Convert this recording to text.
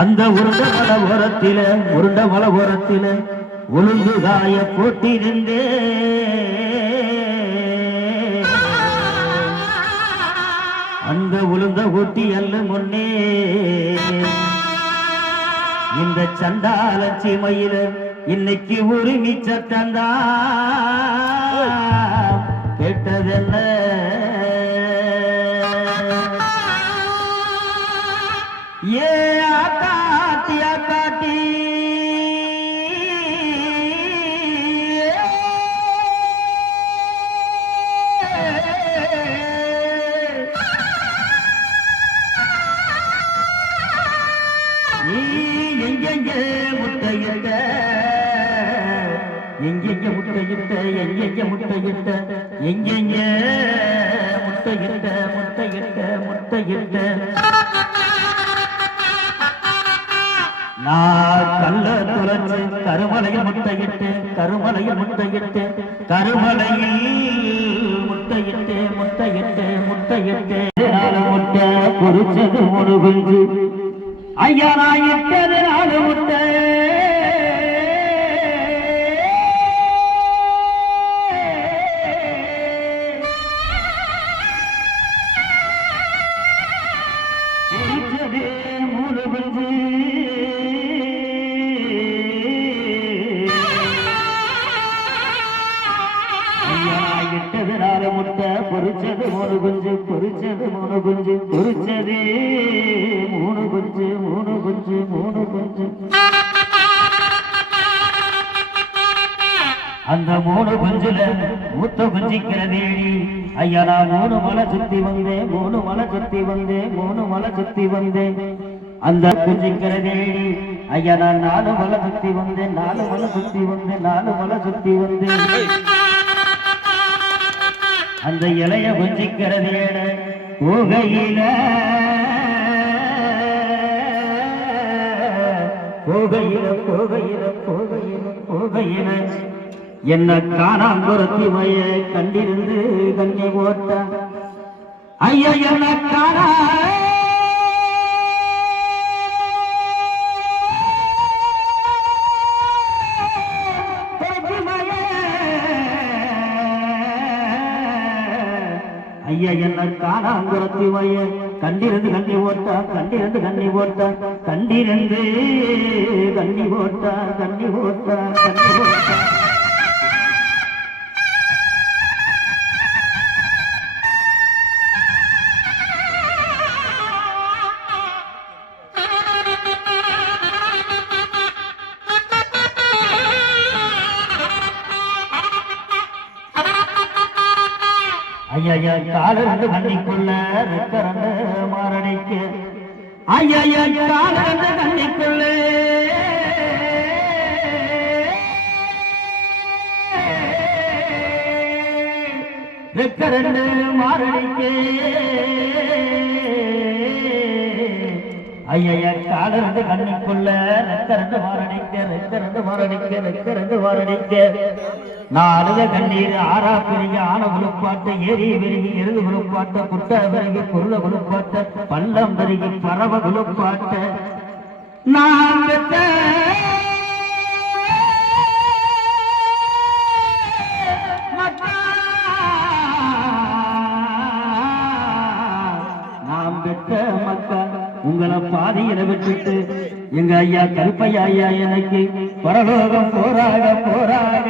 அந்த உருண்ட மலை ஓரத்தில ஒழுங்கு காய போட்டிருந்தே அந்த உளுந்த ஊட்டி அல்ல முன்னே இந்த சண்டால சீமையில இன்னைக்கு உரிமை சத்தந்தா கேட்டதென்ன ஏ ஆகாட்டி ஆகாட்டி எங்கெங்க முட்டையிட்ட எங்கெங்க முட்டையிட்ட எங்கெங்க முட்டையிட்ட முட்டையிட்ட முட்டையிட்ட நான் கல்ல துளைச்சு கருமலையில் முட்டையிட்டு கருமலையில் முட்டையிட்டு கருமலையில் முட்டையிட்டு முட்டையிட்டு முட்டையிட்டு முட்டை பொறிச்சது ஒரு குஞ்சு ஐயா நான் இட்டது 4 முட்டை பொறிச்சது 3 குஞ்சு பொறிச்சது 3 குஞ்சு பொறிச்சது 3 குஞ்சு 3 குஞ்சு 3 குஞ்சு அந்த 3 குஞ்சுல மூத்த குஞ்சிக்கிற வேடி ஐயா நான் 3 மலை சுத்தி வந்தேன் 3 மலை சுத்தி வந்தேன் 3 மலை சுத்தி வந்தேன் அந்த குஞ்சிக்கிற வேடி ஐயா நான் 4 மலை சுத்தி வந்தேன் 4 மலை சுத்தி வந்தேன் 4 மலை சுத்தி வந்தேன் அந்த இளைய கொஞ்சிக்கிறதேட போகையில போகையில போகையில போகையில போகையில என்ன காணாங்குறத்தி மைய கண்டிருந்து கண்ணி போட்ட ஐயா என்ன காணா ஐயா என்ன காணாங்குறத்தி மைய கண்டிருந்து கண்ணி போட்டா கண்டிருந்து கண்ணி போட்டா கண்டிருந்து கண்ணி போட்டா கண்ணி போட்டா கண்ணி போட்டா ஐயா கால 2 கண்ணிக்குள்ள ரெக்க 2 மாரடிக்க ஐயா கால 2 கண்ணிக்குள்ள ரெக்க 2 மாரடிக்க ஐயா கால 2 கண்ணிக்குள்ள ரெக்க 2 மாரடிக்க ரெக்க 2 மாரடிக்க ரெக்க 2 மாரடிக்க நான் கண்ணீர் ஆறா பெருகி ஆன குழுப்பாட்ட ஏரி பெருகி எருது குழுப்பாட்ட குட்ட பெருகி குருள குழுப்பாட்ட பள்ளம் பெருகி பறவ குழுப்பாட்ட நான் பெற்ற மக்கா உங்களை பாதியில விட்டுட்டு எங்க ஐயா கருப்பையா ஐயா எனக்கு பரலோகம் போராக போராக